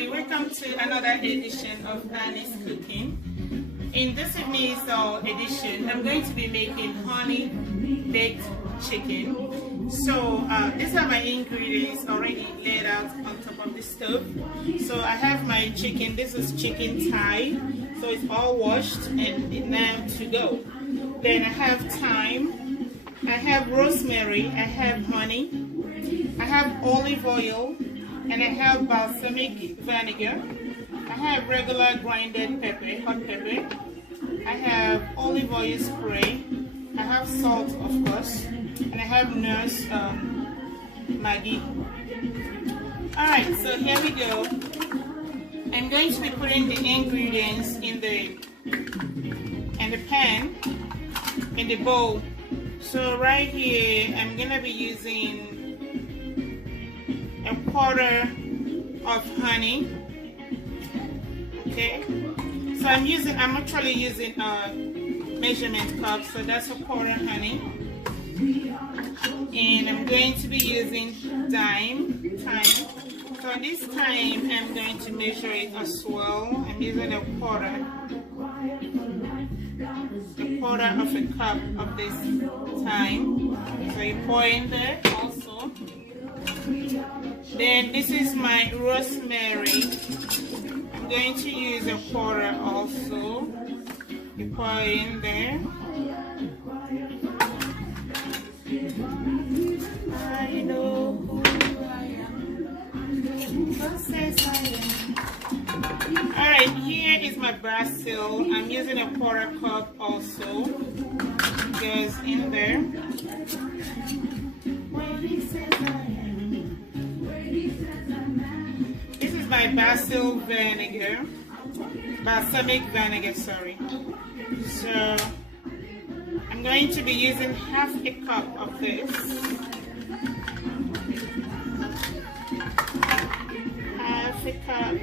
everybody, welcome to another edition of Annie's Cooking. In this evening's edition, I'm going to be making honey baked chicken. So these are my ingredients already laid out on top of the stove. So I have my chicken. This is chicken thigh, so it's all washed and now to go. Then I have thyme, I have rosemary, I have honey, I have olive oil, and I have balsamic vinegar. I have regular grinded pepper, hot pepper. I have olive oil spray. I have salt, of course, and I have nurse Maggie. Alright, so here we go. I'm going to be putting the ingredients in the pan, in the bowl. So right here, I'm gonna be using a quarter of honey. Okay, so I'm actually using a measurement cup, so that's a quarter honey. And I'm going to be using thyme. So this time I'm going to measure it as well. I'm using a quarter of a cup of this thyme. So you pour in there also. Then this is my rosemary. I'm going to use a quarter also. You pour in there. I know who I am. Who says I am? Alright, here is my basil. I'm using a quarter cup also. Goes in there. This is my basil vinegar. Balsamic vinegar, sorry. So I'm going to be using half a cup of this. Half a cup.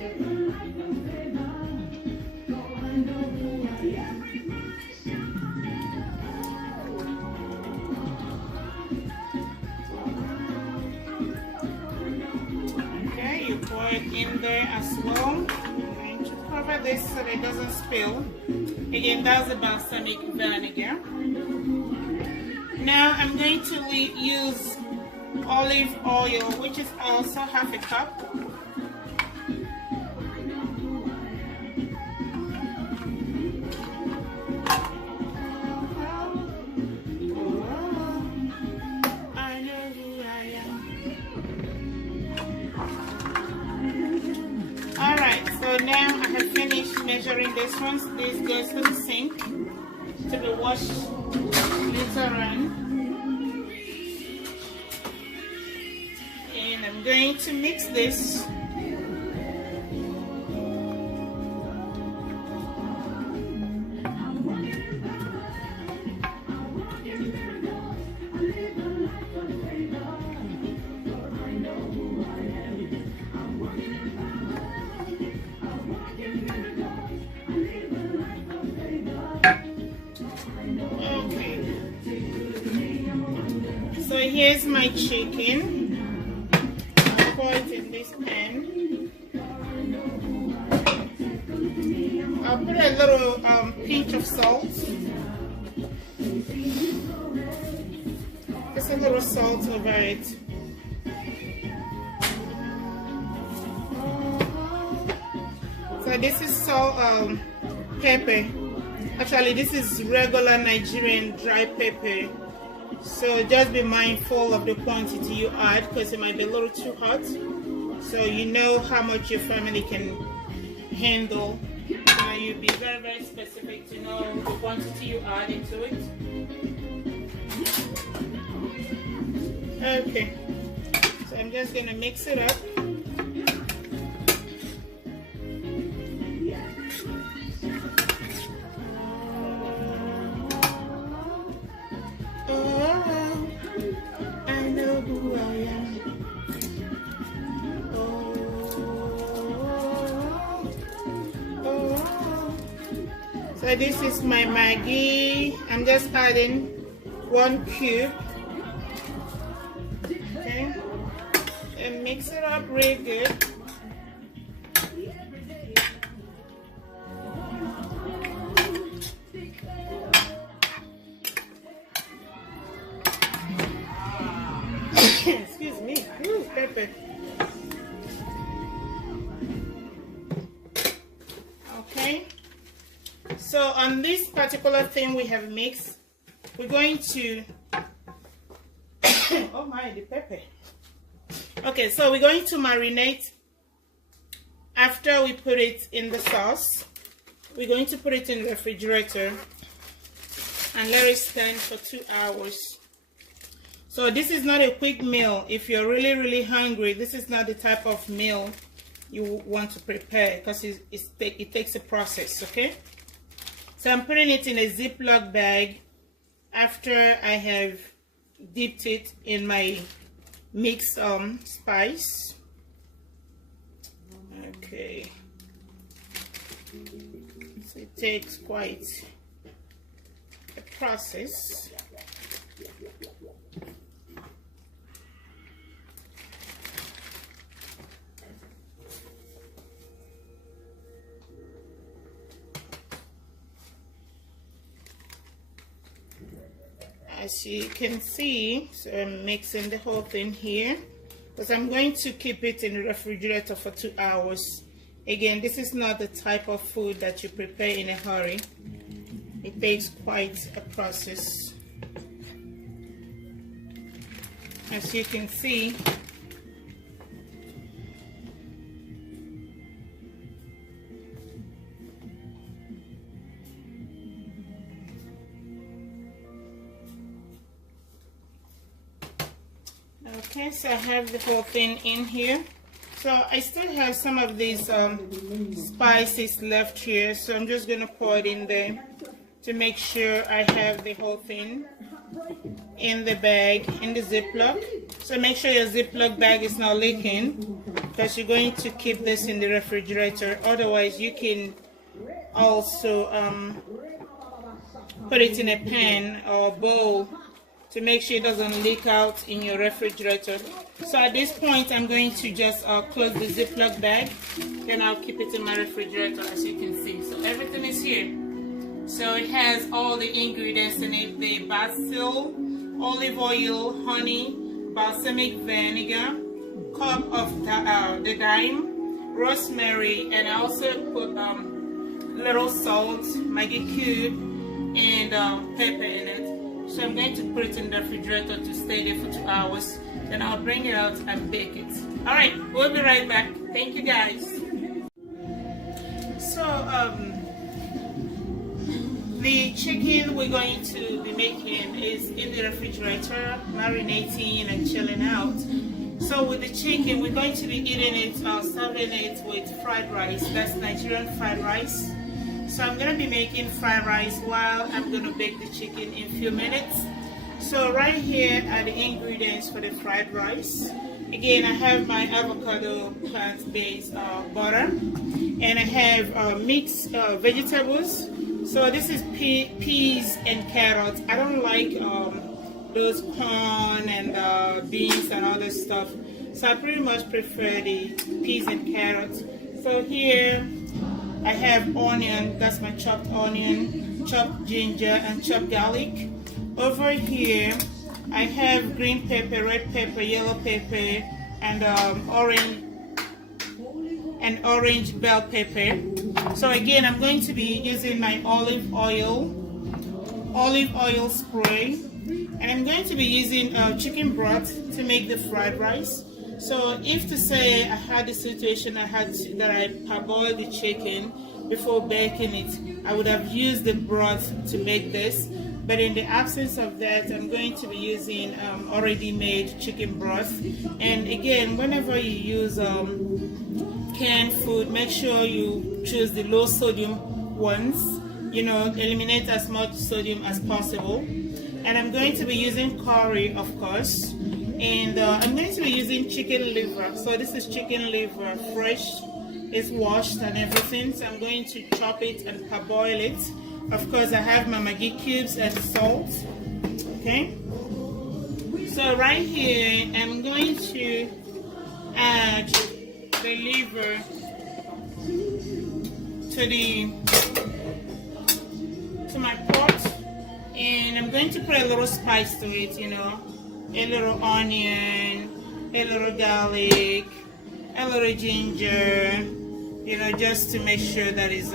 Okay, you pour it in there as well. I'm going to cover this so that it doesn't spill. Again, that's the balsamic vinegar. Now I'm going to use olive oil, which is also half a cup. I know who I am. Alright, so now I have finished measuring this one. This goes to the sink to be washed later on. And I'm going to mix this. So here's my chicken. I'll pour it in this pan. I'll put a little pinch of salt. Just a little salt over it. So this is salt, pepper. Actually, this is regular Nigerian dry pepper. So just be mindful of the quantity you add because it might be a little too hot. So you know how much your family can handle. So you'll be very, very specific to know the quantity you add into it. Okay. So I'm just going to mix it up. So this is my Maggie. I'm just adding 1 cube. Okay. And mix it up really good. pepper. Okay. So on this particular thing we have mixed, we're going to oh my, the pepper. Okay, so we're going to marinate. After we put it in the sauce, we're going to put it in the refrigerator and let it stand for 2 hours. So this is not a quick meal. If you're really hungry, this is not the type of meal you want to prepare, because it takes a process. Okay, so I'm putting it in a ziploc bag after I have dipped it in my mixed spice. Okay, so it takes quite a process. As you can see, so I'm mixing the whole thing here, because I'm going to keep it in the refrigerator for 2 hours. Again, this is not the type of food that you prepare in a hurry. It takes quite a process. As you can see, okay, so I have the whole thing in here. So I still have some of these spices left here, so I'm just going to pour it in there to make sure I have the whole thing in the bag, in the ziploc. So make sure your ziploc bag is not leaking, because you're going to keep this in the refrigerator. Otherwise you can also put it in a pan or bowl to make sure it doesn't leak out in your refrigerator. So at this point I'm going to just close the ziploc bag, then I'll keep it in my refrigerator. As you can see, so everything is here. So it has all the ingredients in it: the basil, olive oil, honey, balsamic vinegar, cup of the thyme, rosemary, and I also put little salt, Maggie cube, and pepper in it. So I'm going to put it in the refrigerator to stay there for 2 hours. Then I'll bring it out and bake it. Alright, we'll be right back. Thank you guys. So the chicken we're going to be making is in the refrigerator, marinating and chilling out. So with the chicken, we're going to be eating it, serving it with fried rice. That's Nigerian fried rice. So I'm going to be making fried rice while I'm going to bake the chicken in a few minutes. So right here are the ingredients for the fried rice. Again, I have my avocado plant-based butter, and I have mixed vegetables. So this is peas and carrots. I don't like those corn and beans and all this stuff. So I pretty much prefer the peas and carrots. So here I have onion, that's my chopped onion, chopped ginger, and chopped garlic. Over here I have green pepper, red pepper, yellow pepper, and orange bell pepper. So again, I'm going to be using my olive oil spray, and I'm going to be using chicken broth to make the fried rice. So if to say I had the situation that I parboiled the chicken before baking it, I would have used the broth to make this. But in the absence of that, I'm going to be using already made chicken broth. And again, whenever you use canned food, make sure you choose the low sodium ones. You know, eliminate as much sodium as possible. And I'm going to be using curry, of course. And I'm going to be using chicken liver. So this is chicken liver, fresh, it's washed and everything. So I'm going to chop it and parboil it. Of course, I have my Maggie cubes and salt. Okay. So right here, I'm going to add the liver to my pot, and I'm going to put a little spice to it. You know, a little onion, a little garlic, a little ginger, you know, just to make sure that it's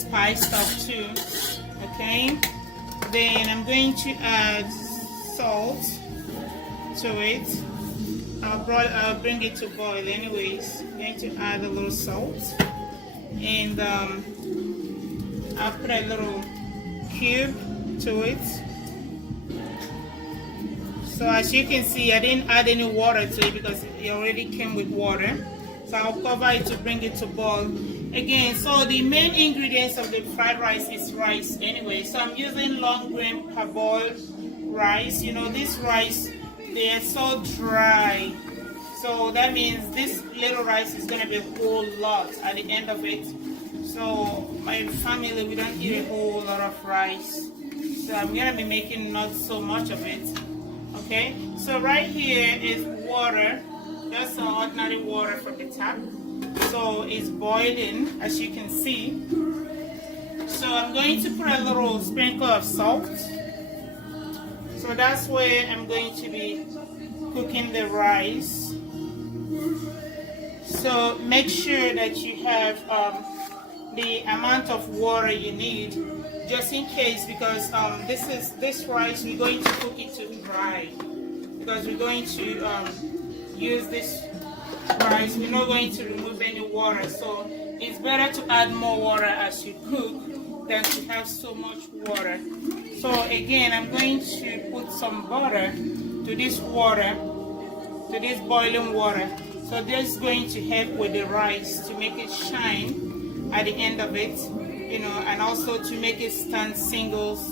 spiced up too. Okay, then I'm going to add salt to it. I'll bring it to boil anyways. I'm going to add a little salt, and I'll put a little cube to it. So as you can see, I didn't add any water to it because it already came with water. So I'll cover it to bring it to boil. Again, so the main ingredients of the fried rice is rice anyway. So I'm using long grain parboiled rice. You know, this rice, they are so dry. So that means this little rice is going to be a whole lot at the end of it. So my family, we don't eat a whole lot of rice. So I'm going to be making not so much of it. Okay, so right here is water, just ordinary water from the tap. So it's boiling, as you can see. So I'm going to put a little sprinkle of salt. So that's where I'm going to be cooking the rice. So make sure that you have the amount of water you need, just in case, because this rice we're going to cook it to dry, because we're going to use this rice. We're not going to remove any water, so it's better to add more water as you cook than to have so much water. So again, I'm going to put some butter to this water, to this boiling water. So this is going to help with the rice to make it shine at the end of it, you know, and also to make it stand singles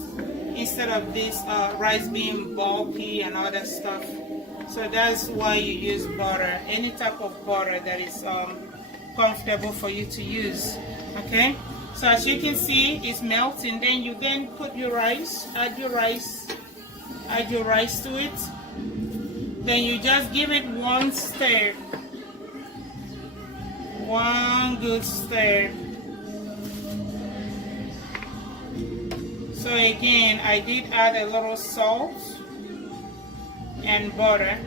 instead of this rice being bulky and all that stuff. So that's why you use butter, any type of butter that is comfortable for you to use. Okay, so as you can see, it's melting. Then you put your rice, add your rice to it. Then you just give it one stir, one good stir. So again, I did add a little salt and butter.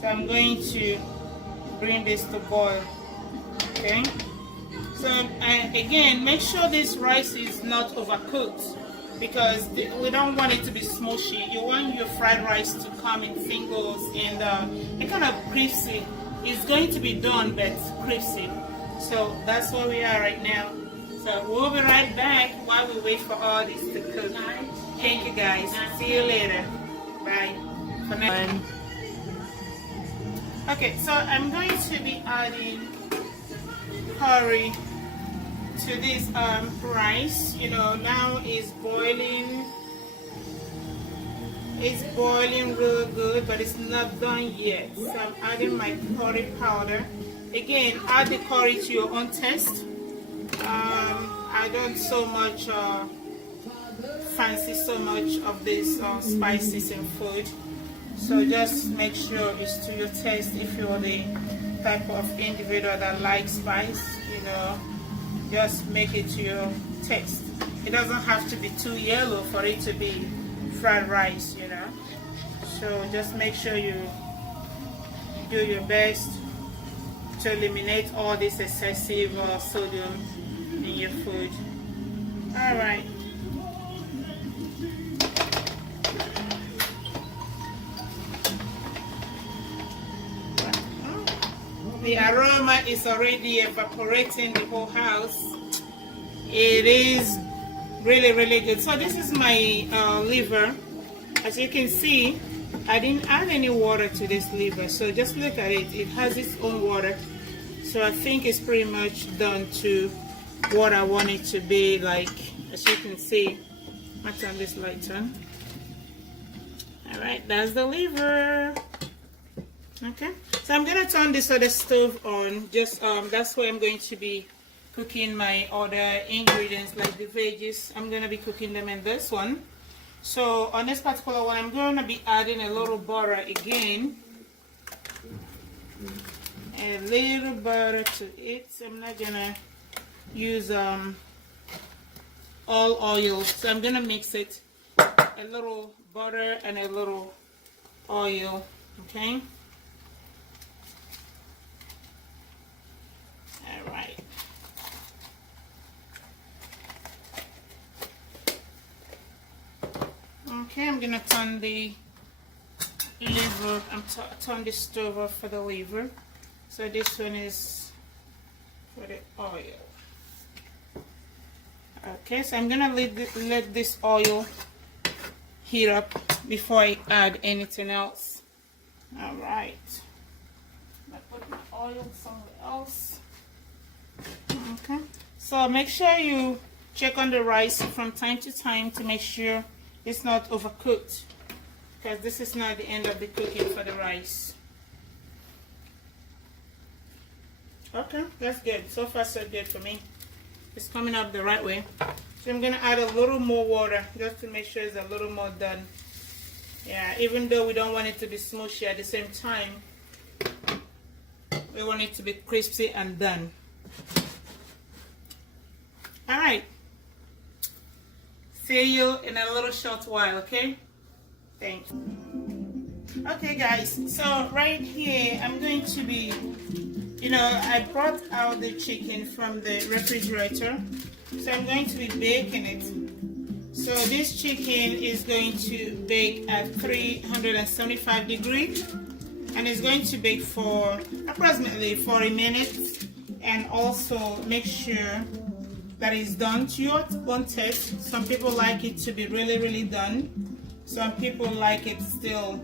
So I'm going to bring this to boil. Okay, so again, make sure this rice is not overcooked, because we don't want it to be smushy. You want your fried rice to come in singles and it kind of crispy. It's going to be done, but crispy. So that's where we are right now. So we'll be right back while we wait for all this to cook. Thank you guys. See you later. Bye. For now. Okay, so I'm going to be adding curry to this rice. You know, now it's boiling. It's boiling real good, but it's not done yet. So I'm adding my curry powder. Again, add the curry to your own taste. I don't so much fancy so much of this spices in food, so just make sure it's to your taste. If you're the type of individual that likes spice, you know, just make it to your taste. It doesn't have to be too yellow for it to be fried rice, you know. So just make sure you do your best to eliminate all this excessive sodium in your food. All right. The aroma is already evaporating the whole house. It is really, really good. So this is my liver. As you can see, I didn't add any water to this liver. So just look at it. It has its own water. So I think it's pretty much done to what I want it to be like. As you can see, I'll turn this light on. All right, that's the liver. Okay, so I'm gonna turn this other stove on. Just that's where I'm going to be cooking my other ingredients, like the veggies. I'm gonna be cooking them in this one. So on this particular one, I'm gonna be adding a little butter again. A little butter to it. So I'm not gonna use all oil, so I'm gonna mix it, a little butter and a little oil. Okay. All right. Okay, I'm gonna turn the lever. Turn the stove off for the lever. So this one is for the oil. Okay, so I'm gonna let this oil heat up before I add anything else. All right. I put my oil somewhere else. Okay. So make sure you check on the rice from time to time to make sure it's not overcooked, because this is not the end of the cooking for the rice. Okay, that's good. So far so good for me. It's coming up the right way. So I'm gonna add a little more water just to make sure it's a little more done. Yeah, even though we don't want it to be smushy, at the same time we want it to be crispy and done. All right. See you in a little short while, okay? Thanks. Okay, guys, so right here I'm going to be, I brought out the chicken from the refrigerator, so I'm going to be baking it. So this chicken is going to bake at 375 degrees, and it's going to bake for approximately 40 minutes, and also make sure that is done to your own taste. Some people like it to be really done. Some people like it still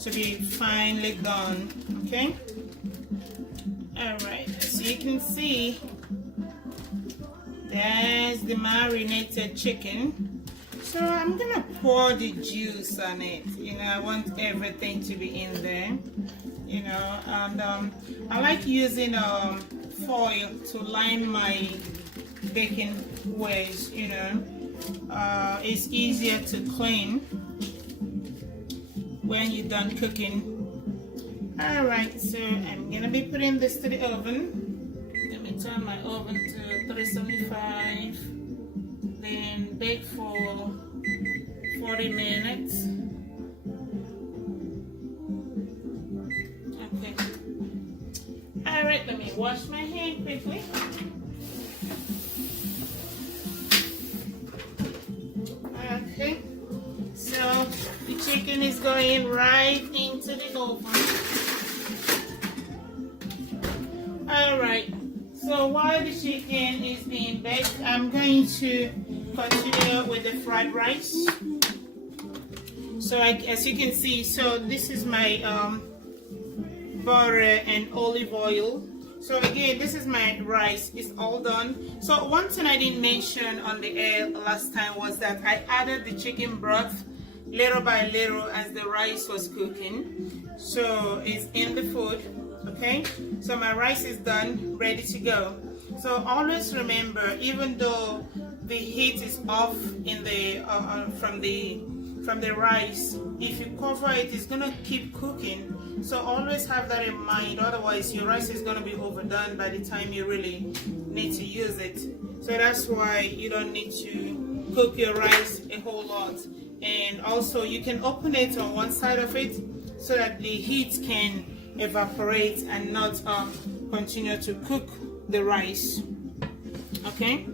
to be finely done. Okay. All right. So you can see there's the marinated chicken. So I'm gonna pour the juice on it. I want everything to be in there. And I like using foil to line my baking ways. It's easier to clean when you're done cooking. All right, so I'm gonna be putting this to the oven. Let me turn my oven to 375, then bake for 40 minutes. Okay. All right, let me wash my hand quickly. Okay, so the chicken is going right into the oven. Alright, so while the chicken is being baked, I'm going to continue with the fried rice. So as you can see, so this is my butter and olive oil. So again, this is my rice. It's all done. So one thing I didn't mention on the air last time was that I added the chicken broth little by little as the rice was cooking. So it's in the food. Okay, so my rice is done, ready to go. So always remember, even though the heat is off in the from the rice, if you cover it, it's gonna keep cooking. So always have that in mind, otherwise your rice is going to be overdone by the time you really need to use it. So that's why you don't need to cook your rice a whole lot. And also you can open it on one side of it so that the heat can evaporate and not continue to cook the rice. Okay?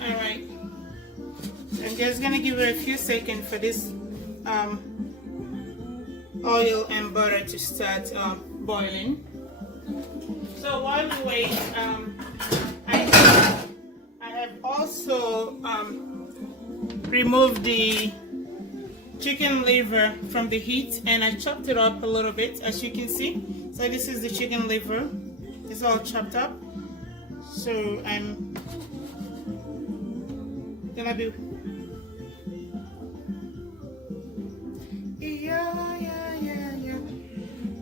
Alright. I'm just going to give it a few seconds for this oil and butter to start boiling. So while we wait, I have also removed the chicken liver from the heat, and I chopped it up a little bit, as you can see. So this is the chicken liver. It's all chopped up. So I'm gonna be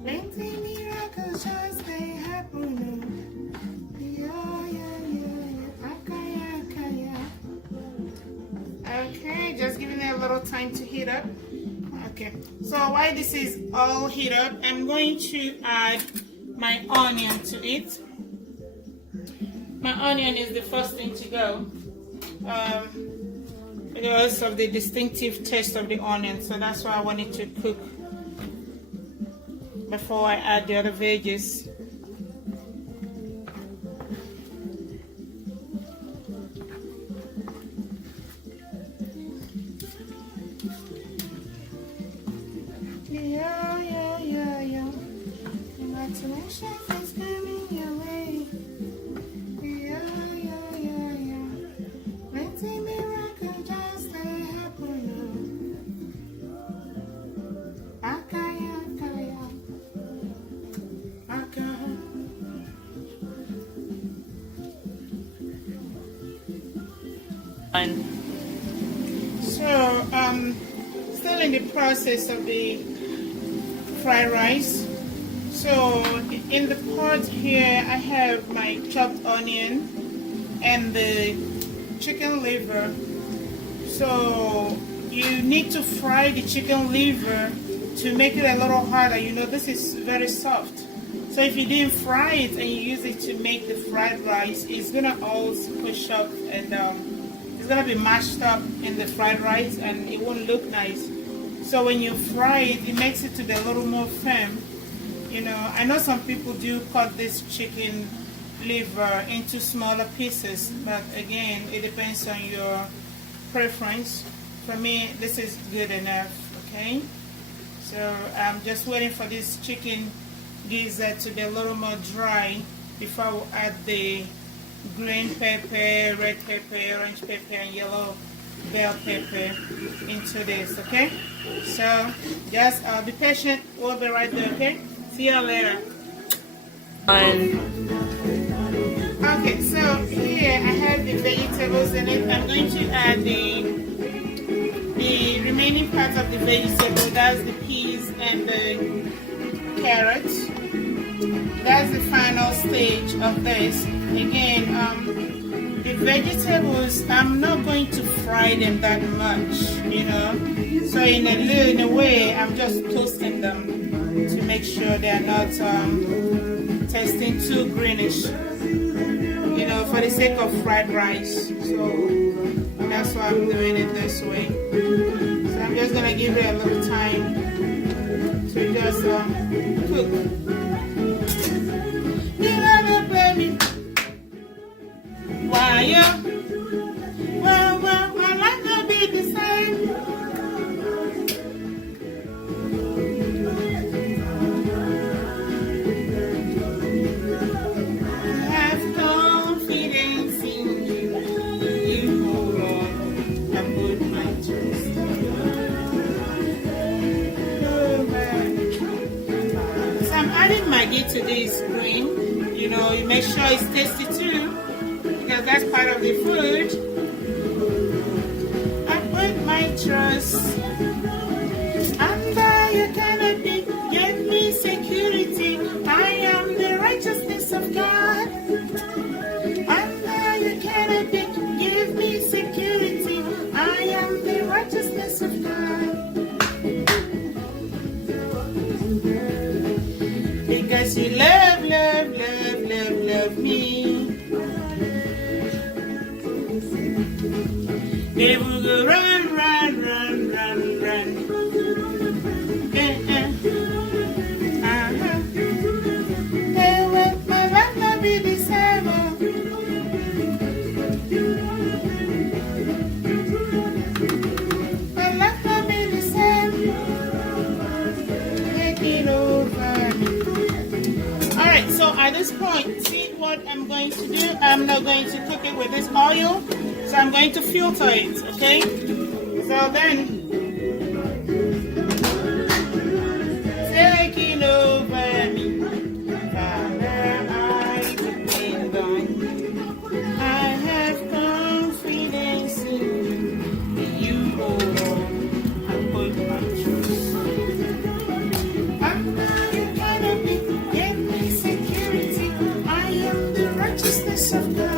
plenty miracles just may happen. Okay, just giving it a little time to heat up. Okay, so while this is all heat up, I'm going to add my onion to it. My onion is the first thing to go because of the distinctive taste of the onion, so that's why I want it to cook before I add the other veggies. Yeah. Imagination is coming your way. Yeah. Plenty miracle just happen. Akaya. So still in the process of the fried rice. So in the pot here I have my chopped onion and the chicken liver. So you need to fry the chicken liver to make it a little harder. You know, this is very soft. So if you didn't fry it and you use it to make the fried rice, it's gonna all squish up and it's gonna be mashed up in the fried rice and it won't look nice. So when you fry it, it makes it to be a little more firm. You know, I know some people do cut this chicken liver into smaller pieces, but again, it depends on your preference. For me, this is good enough, okay? So I'm just waiting for this chicken gizzard to be a little more dry before I add the green pepper, red pepper, orange pepper, and yellow bell pepper into this, okay? So just be patient, we'll be right there, okay? See you later. Okay, so here I have the vegetables in it. I'm going to add the remaining parts of the vegetable. That's the peas and the carrots. That's the final stage of this. Again, the vegetables, I'm not going to fry them that much, you know. So in a way, I'm just toasting them to make sure they're not tasting too greenish, you know, for the sake of fried rice. So that's why I'm doing it this way. So I'm just gonna give it a little time to just cook. Why, yeah? Well, my life will be the same. Have confidence in you. You hold on. I put my trust in you. So I'm adding Maggie to this green. You know, you make sure it's tasty too, because that's part of the food. I put my trust under your canopy, give me security. I am the righteousness of God. Under your canopy, give me security. I am the righteousness of God. Because you love me. They will go run. They will my life not be the same. My life not be the same. Take it over me. Alright, so at this point, see what I'm going to do? I'm not going to cook it with this oil. So I'm going to filter it, okay? So then, taking over me, Father, I depend on you. I have confidence in you, oh Lord. I put my trust. I'm not your canopy, give me security. I am the righteousness of God.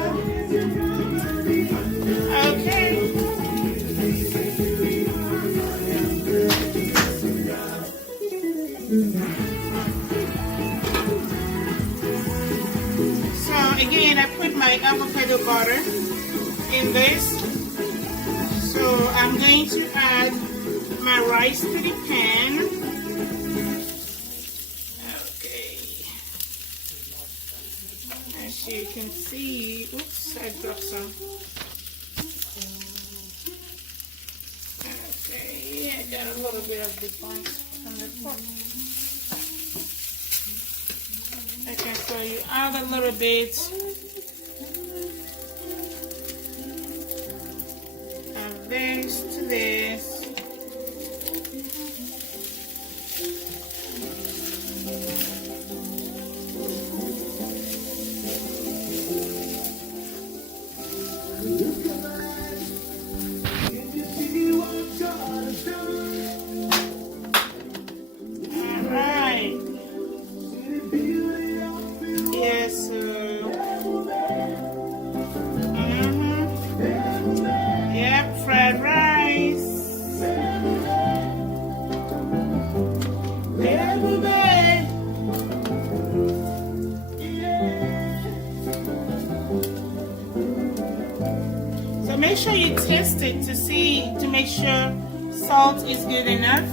Okay. So again, I put my avocado butter in this. So I'm going to add my rice to the pan. As you can see, oops, I dropped some. Okay, I got a little bit of the points from the pot. I can show you add a little bit of this to this. Fried rice. Everybody. So make sure you taste it to make sure salt is good enough.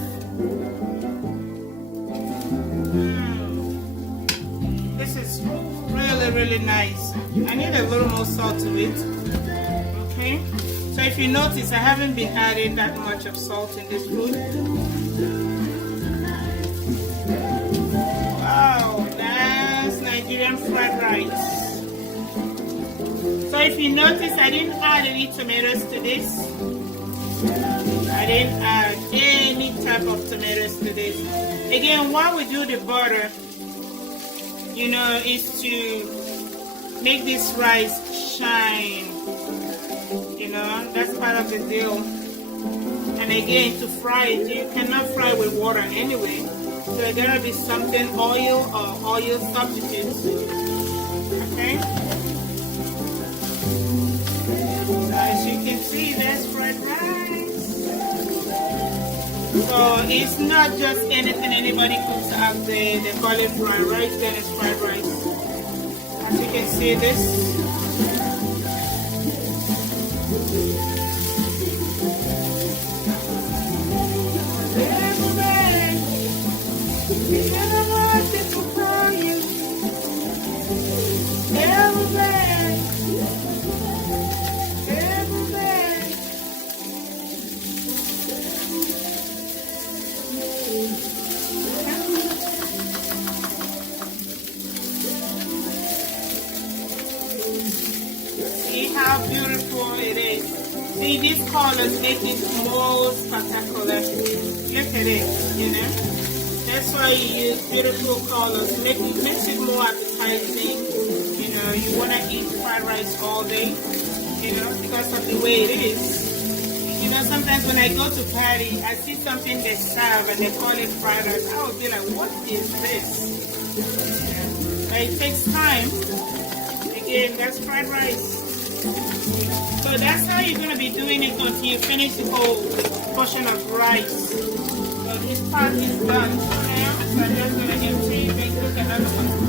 This is really nice. I need a little more salt to it. Okay. So if you notice, I haven't been adding that much of salt in this food. Wow, that's Nigerian fried rice. So if you notice, I didn't add any tomatoes to this. I didn't add any type of tomatoes to this. Again, why we do the butter, you know, is to make this rice shine. You know, that's part of the deal. And again, to fry it, you cannot fry with water anyway. So there gotta be something, oil or oil substitutes. Okay? So as you can see, there's fried rice. So it's not just anything anybody cooks out there. They call it fried rice, then it's fried rice. As you can see this. See how beautiful it is. See, these colors make it more spectacular. Look at it, you know. That's why you use beautiful colors. Makes it more appetizing. You know, you want to eat fried rice all day, you know, because of the way it is. You know, sometimes when I go to party, I see something they serve and they call it fried rice. I would be like, what is this? But it takes time. Again, that's fried rice. So that's how you're going to be doing it until you finish the whole portion of rice. So this part is done now. So I'm just going to empty, make cook another one.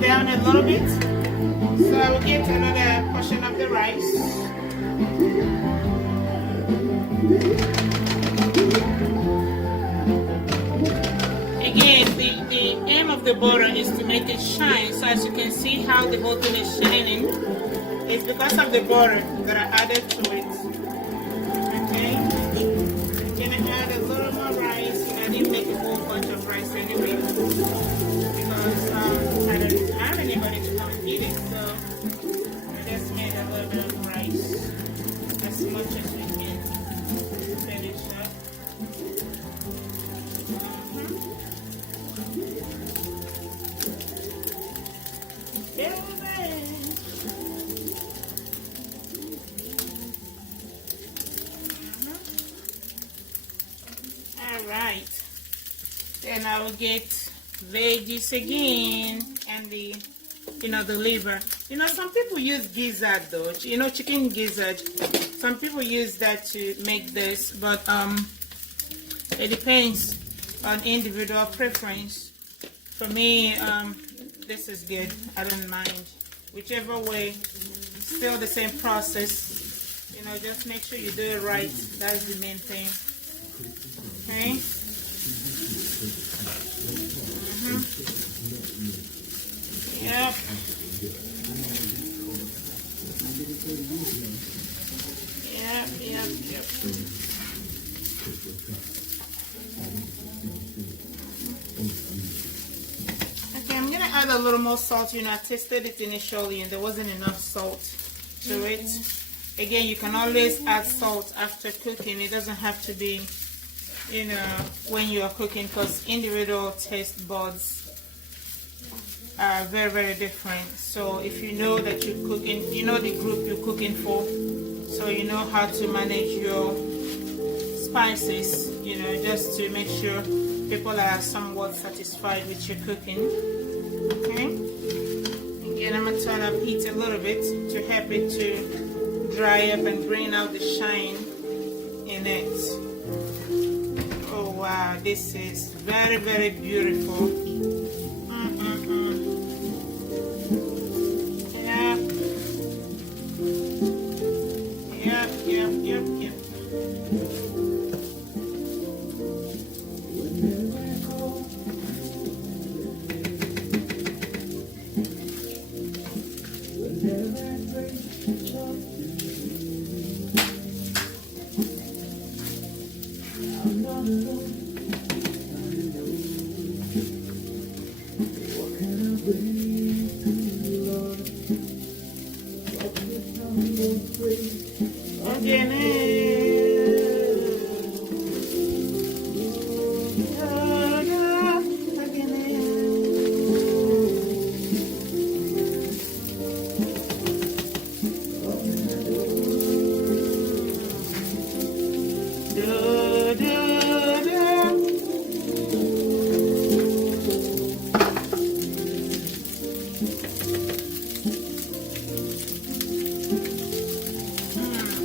Down a little bit, so I will get another portion of the rice. Again, the aim of the butter is to make it shine. So as you can see how the whole thing is shining, it's because of the butter that I added to it. Okay, I'm gonna add a little more rice, and I didn't make a whole bunch of rice anyway, because I don't have anybody to come and eat it, so I just made a little bit of rice, as much as we can finish up. Alright, then I will get veggies again and the liver. You know, some people use gizzard though, you know, chicken gizzard. Some people use that to make this, but It depends on individual preference. For me, this is good. I don't mind. Whichever way, still the same process. You know, just make sure you do it right. That's the main thing. Okay. Yep. Yep. Okay, I'm gonna add a little more salt. You know, I tasted it initially and there wasn't enough salt to it. Again, you can always add salt after cooking. It doesn't have to be, you know, when you are cooking, because individual taste buds are very, very different. So if you know that you're cooking, you know the group you're cooking for, so you know how to manage your spices, you know, just to make sure people are somewhat satisfied with your cooking. Okay. Again, I'm gonna turn up heat a little bit to help it to dry up and bring out the shine in it. Oh wow, this is very, very beautiful. Yep.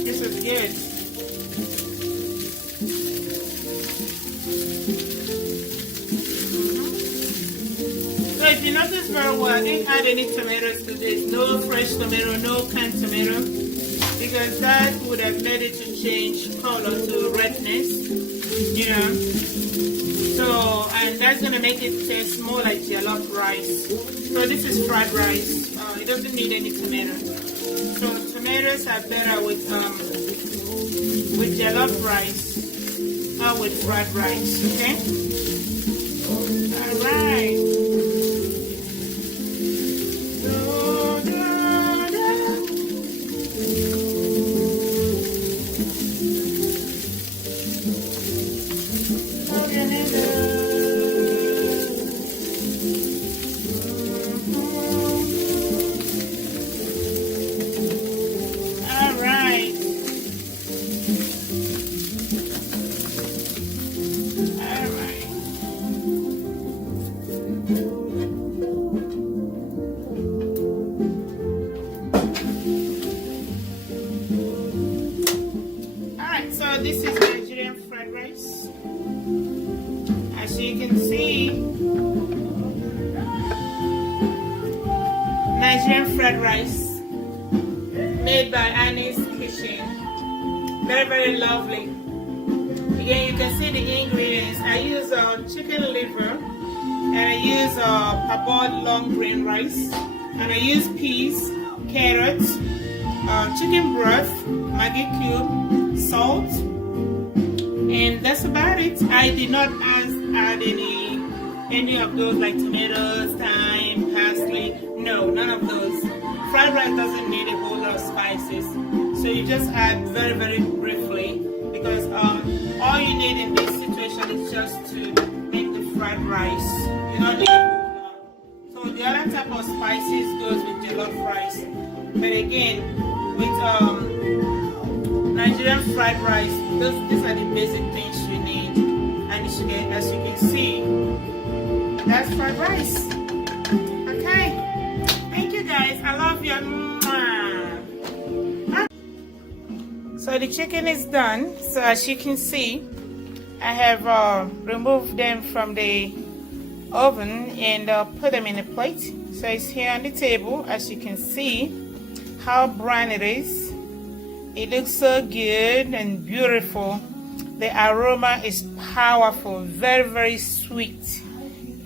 This is good. So if you notice very well, I didn't add any tomatoes to this. No fresh tomato, no canned tomato, because that would have made it to change color to redness, you know. So, and that's gonna make it taste more like jollof rice. So this is fried rice. It doesn't need any tomato. So tomatoes are better with jollof rice or with fried rice. Okay. All right. This is Nigerian fried rice. As you can see, Nigerian fried rice made by Annie's Kitchen. Very, very lovely. Again, you can see the ingredients. I use chicken liver, and I use parboiled long grain rice, and I use peas, carrots, chicken broth, Maggie cube, salt, and that's about it. I did not add any of those like tomatoes, thyme, parsley. No, none of those. Fried rice doesn't need a whole lot of spices, so you just add very, very briefly, because all you need in this situation is just to make the fried rice. You don't need a whole lot. So the other type of spices goes with jollof rice, but again, with Nigerian fried rice, these are the basic things you need, and as you can see, that's fried rice. Okay, thank you guys. I love you. So the chicken is done. So as you can see, I have removed them from the oven and put them in a plate. So it's here on the table. As you can see how brown it is. It looks so good and beautiful. The aroma is powerful, very, very sweet.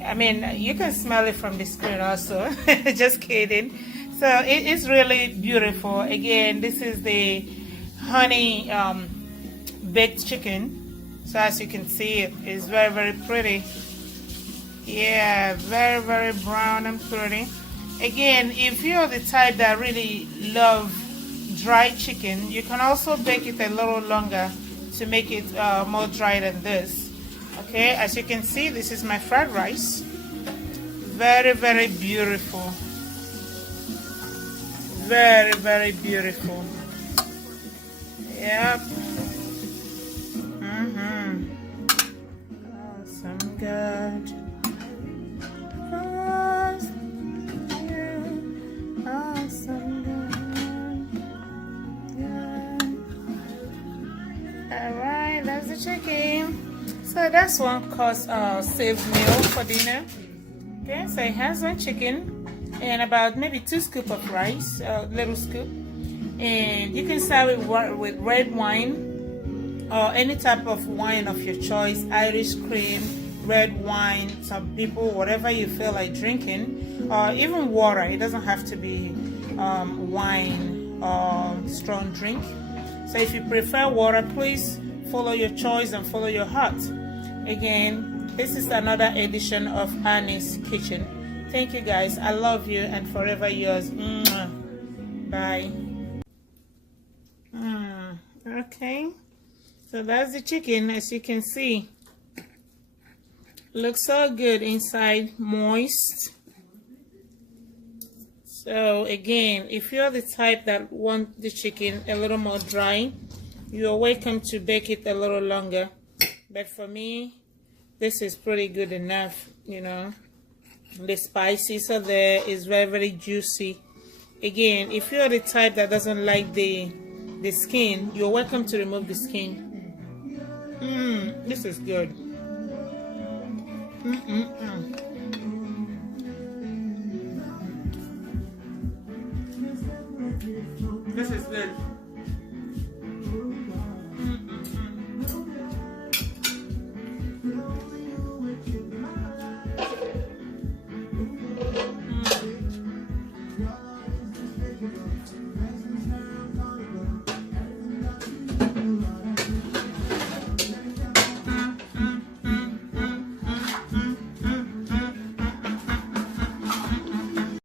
I mean, you can smell it from the screen also. Just kidding. So it is really beautiful. Again, this is the honey baked chicken. So as you can see, it is very, very pretty. Yeah, very, very brown and pretty. Again, if you're the type that really love dry chicken, you can also bake it a little longer to make it more dry than this. Okay, as you can see, this is my fried rice. Very, very beautiful. Very, very beautiful. Yep. Awesome, good. Awesome, good. Alright, that's the chicken. So that's one cost saved meal for dinner. Okay, so it has one chicken and about maybe 2 scoops of rice, little scoop. And you can serve it with red wine or any type of wine of your choice, Irish cream, red wine, some people, whatever you feel like drinking, or even water. It doesn't have to be wine or strong drink. So if you prefer water, please follow your choice and follow your heart. Again, this is another edition of Annie's Kitchen. Thank you guys. I love you and forever yours. Bye. Okay. So that's the chicken. As you can see, looks so good inside, moist. So again, if you're the type that want the chicken a little more dry, you're welcome to bake it a little longer. But for me, this is pretty good enough, you know. The spices are there, it's very, very juicy. Again, if you're the type that doesn't like the skin, you're welcome to remove the skin. This is good. This is good.